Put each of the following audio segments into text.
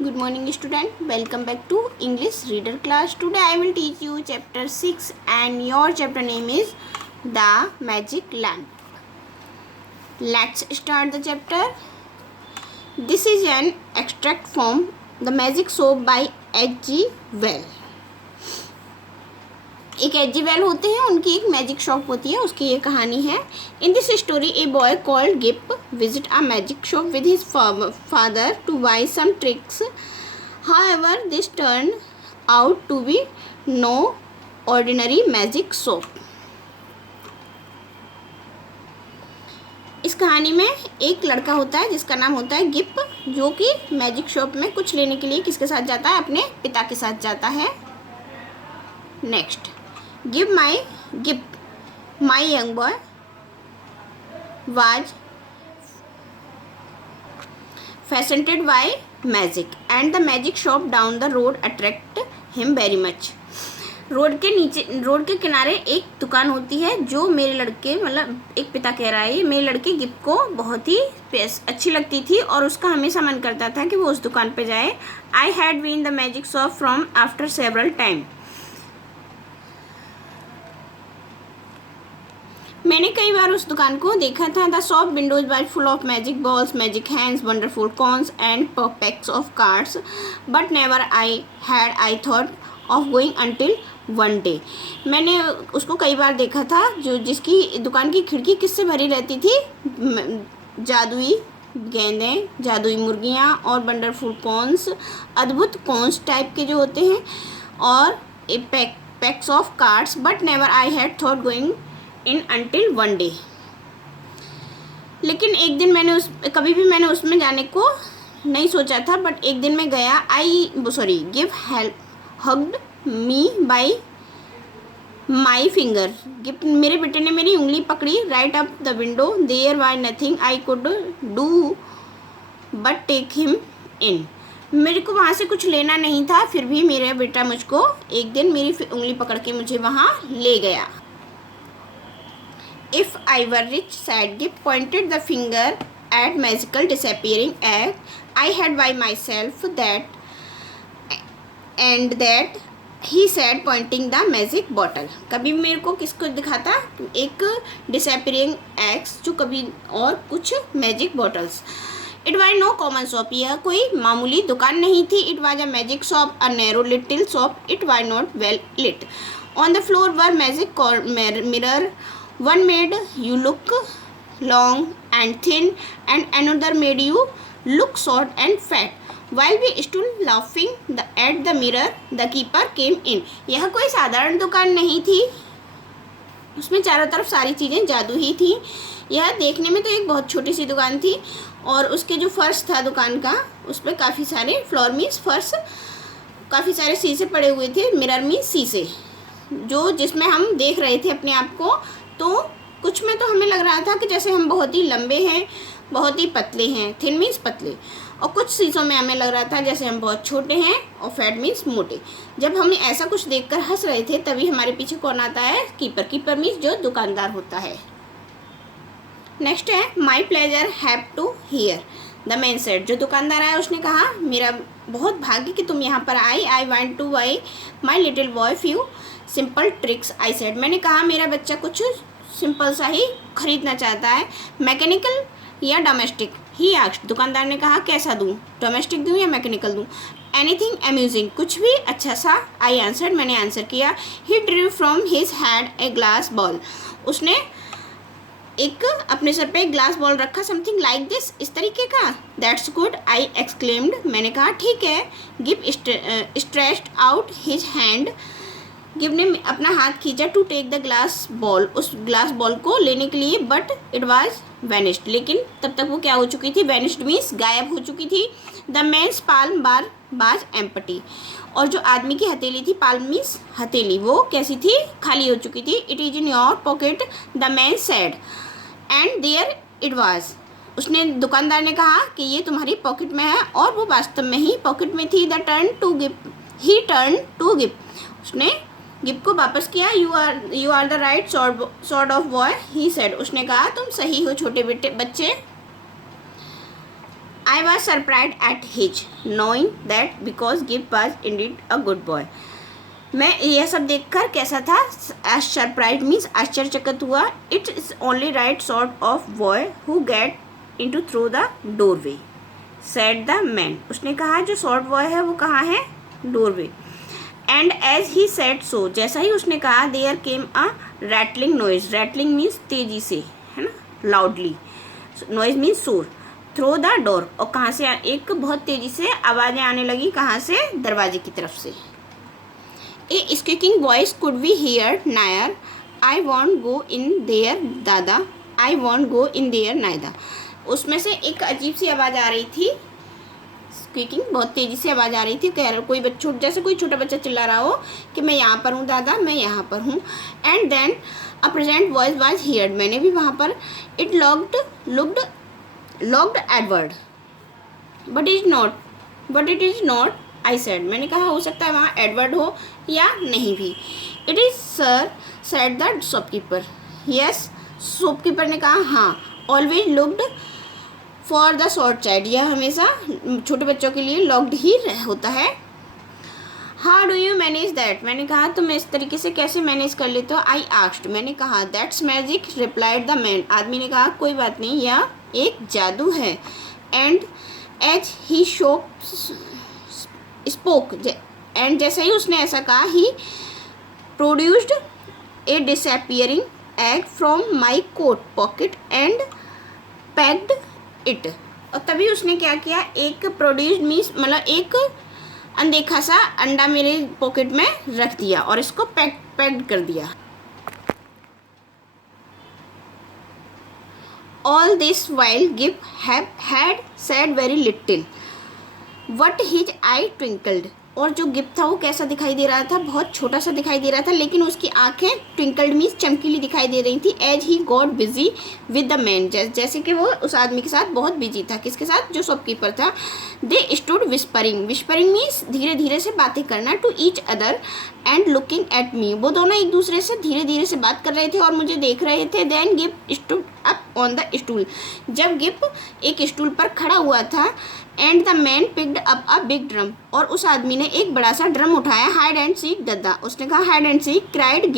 Good morning student, welcome back to English reader class. Today I will teach you chapter 6 and your chapter name is The Magic Lamp. Let's start the chapter. This is an extract from The Magic Soap by H.G. Wells. एक H.G. Wells होते हैं, उनकी एक magic shop होती है, उसकी ये कहानी है. In this story a boy called Gip visit a magic shop with his father to buy some tricks. However, this turned out to be no ordinary magic soap. इस कहानी में एक लड़का होता है जिसका नाम होता है गिप, जो कि मैजिक शॉप में कुछ लेने के लिए किसके साथ जाता है? अपने पिता के साथ जाता है. Next, Gip my young boy was fascinated by magic and the magic shop down the road attract him very much. Road के किनारे एक दुकान होती है जो मेरे लड़के मतलब एक पिता कह रहा है, मेरे लड़के गिप को बहुत ही अच्छी लगती थी और उसका हमेशा मन करता था कि वो उस दुकान पे जाए. I had been the magic shop from after several time. मैंने कई बार उस दुकान को देखा था. The shop windows were full of magic balls, magic hands, wonderful cones and packs of cards, but never I thought of going until one day. मैंने उसको कई बार देखा था, जिसकी दुकान की खिड़की किससे भरी रहती थी? जादुई गेंदें, जादुई मुर्गियाँ और वंडरफुल कॉन्स, अद्भुत कॉन्स टाइप के जो होते हैं, और PACS of cards, but never I had thought going in until one day. लेकिन एक दिन कभी भी मैंने उसमें जाने को नहीं सोचा था, बट एक दिन मैं गया. Give hugged me by my finger. Gift मेरे बेटे ने मेरी उंगली पकड़ी. Right up the window there was nothing I could do but take him in. मेरे को वहाँ से कुछ लेना नहीं था, फिर भी मेरा बेटा मुझको एक दिन मेरी उंगली पकड़ के मुझे वहाँ ले गया. If I were rich, said Gip, pointed the finger at magical disappearing act. I had by myself that, and that, he said, pointing the magic bottle. कभी मेरे को किसको दिखाता? एक disappearing acts, जो कभी और कुछ magic bottles. It was no common shop. यह कोई मामूली दुकान नहीं थी. It was a magic shop, a narrow little shop. It was not well lit. On the floor were magic mirror. One made you look long and thin, and another made you look short and fat. While we stood laughing at the mirror, the keeper came in. यह कोई साधारण दुकान नहीं थी, उसमें चारों तरफ सारी चीज़ें जादू ही थी. यह देखने में तो एक बहुत छोटी सी दुकान थी, और उसके जो फर्श था दुकान का, उस पर काफ़ी सारे फ्लोर मीन्स फर्श, काफ़ी सारे शीशे पड़े हुए थे. मिरर मीन्स शीशे, जिसमें हम देख रहे थे अपने आप को. तो कुछ में तो हमें लग रहा था कि जैसे हम बहुत ही लंबे हैं, बहुत ही पतले हैं. थिन मीन्स पतले. और कुछ शीशों में हमें लग रहा था जैसे हम बहुत छोटे हैं, और फैट मीन्स मोटे. जब हम ऐसा कुछ देखकर हंस रहे थे, तभी हमारे पीछे कौन आता है? कीपर मीन्स जो दुकानदार होता है. नेक्स्ट है my pleasure have to hear the man said. जो दुकानदार आया उसने कहा, मेरा बहुत भाग्य कि तुम यहाँ पर आई. I want to buy my little boy few simple tricks. I said. मैंने कहा मेरा बच्चा कुछ सिंपल सा ही खरीदना चाहता है. मैकेनिकल या डोमेस्टिक? He asked. दुकानदार ने कहा, कैसा दूँ? डोमेस्टिक दूँ या मैकेनिकल दूँ? एनीथिंग अम्यूजिंग, कुछ भी अच्छा सा. I answered. मैंने आंसर किया. He drew from his head a glass ball. उसने एक अपने सर पे एक ग्लास बॉल रखा. समथिंग लाइक दिस, इस तरीके का. That's good, I exclaimed. मैंने कहा ठीक है. गिव स्ट्रेच्ड आउट हिज हैंड. गिव ने अपना हाथ खींचा to take the glass ball, उस ग्लास बॉल को लेने के लिए. But it was vanished. लेकिन तब तक वो क्या हो चुकी थी? वैनिश्ड मीन्स गायब हो चुकी थी. The man's palm bare was empty. और जो आदमी की हथेली थी, पाल्म मीन्स हथेली, वो कैसी थी? खाली हो चुकी थी. It is in your pocket the man said, and there it was. उसने दुकानदार ने कहा कि ये तुम्हारी पॉकेट में है, और वो वास्तव में ही पॉकेट में थी. The turn to Gip. He turn to Gip. उसने गिप को वापस किया. You are the right sort of boy, he said. उसने कहा तुम सही हो छोटे बच्चे. I was surprised at his knowing that because Gibb was indeed a good boy. मैं यह सब देखकर कैसा था? सरप्राइज मीन्स आश्चर्यचकित हुआ. It is only right sort of boy who get into through the doorway, said the man. उसने कहा जो शॉर्ट बॉय है वो कहाँ है? Doorway. And as he said so, जैसा ही उसने कहा, there came a rattling noise. Rattling means तेजी से, है ना, लाउडली. नॉइज मीन्स शोर. थ्रू द डोर, और कहाँ से? एक बहुत तेजी से आवाज़ें आने लगी. कहाँ से? दरवाजे की तरफ से. A squeaking voice could be heard near. I won't go in there, दादा. I won't go in there, neither. उसमें से एक अजीब सी आवाज़ आ रही थी. स्क्वीकिंग, बहुत तेज़ी से आवाज़ आ रही थी. कह रहा कोई बच्चा, जैसे कोई छोटा बच्चा चिल्ला रहा हो कि मैं यहाँ पर हूँ दादा, मैं यहाँ पर हूँ. And then a present voice was heard. मैंने भी वहाँ पर. It locked Edward, but it is not. I said, मैंने कहा हो सकता है वहाँ एडवर्ड हो या नहीं भी. It is sir, said the shopkeeper. Yes, shopkeeper ने कहा हाँ. Always looked for the short child, यह हमेशा छोटे बच्चों के लिए लॉक्ड ही होता है. How do you manage that. मैंने कहा तुम इस तरीके से कैसे मैनेज कर लेते हो? आई आस्क्ड, मैंने कहा. That's magic, replied the man. आदमी ने कहा कोई बात नहीं, यह एक जादू है. And as he spoke, and जैसे ही उसने ऐसा कहा, he produced a disappearing egg from my coat pocket and packed it. और तभी उसने क्या किया? एक प्रोड्यूस्ड मीन्स मतलब एक अनदेखा सा अंडा मेरे पॉकेट में रख दिया और इसको पैक्ड कर दिया. All this while Gip had said very little, but his eye twinkled. और जो गिब था वो कैसा दिखाई दे रहा था? बहुत छोटा सा दिखाई दे रहा था, लेकिन उसकी आंखें ट्विंकल्ड मीन्स चमकीली दिखाई दे रही थी. As he got busy with the man, जैसे कि वो उस आदमी के साथ बहुत बिजी था. किसके साथ? जो शॉपकीपर था. दे स्टूड विस्परिंग मीन्स धीरे धीरे से बातें करना. To each other and looking at me, वो दोनों एक दूसरे से धीरे धीरे से बात कर रहे थे और मुझे देख रहे थे. Then Gibb stood up on the stool, जब गिब एक स्टूल पर खड़ा हुआ था. And the man picked up a big drum, और उस आदमी ने एक बड़ा सा ड्रम उठाया. हाइड एंड सीक दादा, उसने कहा hide and seek. Cried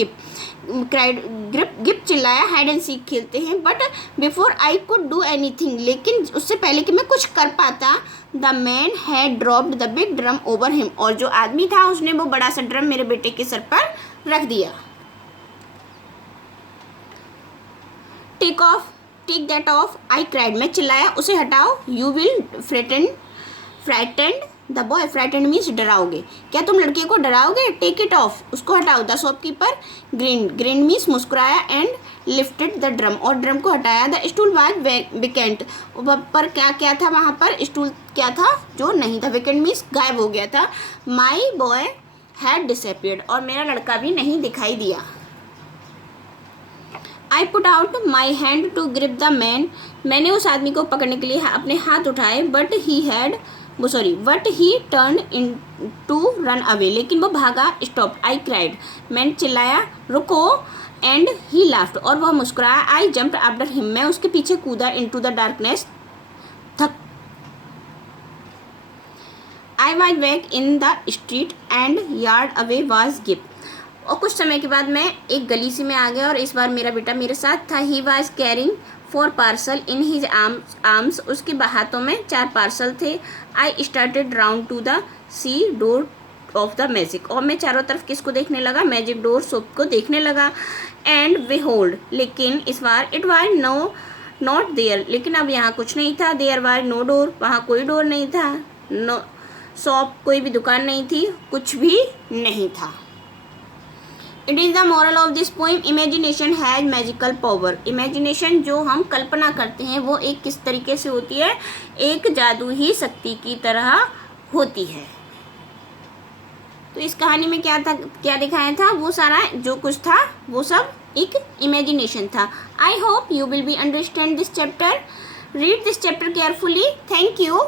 Gibb चिल्लाया. हाइड एंड सीक खेलते हैं. But before I could do anything, लेकिन उससे पहले कि मैं कुछ कर पाता, the man had dropped the big drum over him, और जो आदमी था उसने वो बड़ा सा ड्रम मेरे बेटे के सर पर रख दिया. Take that off, I cried, मैं चिल्लाया उसे हटाओ. You will frightened the boy. Frightened means डराओगे. क्या तुम लड़के को डराओगे? टेक इट ऑफ, उसको हटाओ. द शॉपकीपर ग्रीन मीन्स मुस्कुराया. एंड लिफ्टेड द ड्रम, और ड्रम को हटाया. द स्टूल वाज वेकेंट, पर क्या था वहाँ पर? स्टूल क्या था? जो नहीं था. वेकेंट मीन्स गायब हो गया था. माई बॉय हैड डिसअपियर्ड, और मेरा लड़का भी नहीं दिखाई दिया. I put out my hand to grip the man, मैंने उस आदमी को पकड़ने के लिए अपने हाथ उठाए. But he turn in to run away, लेकिन वो भागा. स्टॉप, आई क्राइड, मैंने चिल्लाया रुको. एंड ही लाफ्ड, और वह मुस्कुराया. आई जंप्ड आफ्टर हिम, मैं उसके पीछे कूदा. Into the darkness, I was back in the street and yard away was Gibb. और कुछ समय के बाद मैं एक गली सी में आ गया और इस बार मेरा बेटा मेरे साथ था. He was carrying 4 parcel in his arms, उसके हाथों में 4 पार्सल थे. I started round to the sea door of the magic, और मैं चारों तरफ किसको देखने लगा? मैजिक डोर शॉप को देखने लगा. एंड बिहोल्ड, लेकिन इस बार इट वाज नॉट देयर, लेकिन अब यहाँ कुछ नहीं था. देयर वाज नो डोर, वहाँ कोई डोर नहीं था. नो शॉप, कोई भी दुकान नहीं थी, कुछ भी नहीं था. It is the moral of this poem, imagination has magical power. Imagination, जो हम कल्पना करते हैं, वो एक किस तरीके से होती है? एक जादू ही शक्ति की तरह होती है. तो इस कहानी में क्या था, क्या दिखाया था? वो सारा जो कुछ था वो सब एक इमेजिनेशन था. I hope you will be understand this chapter. Read this chapter carefully. Thank you.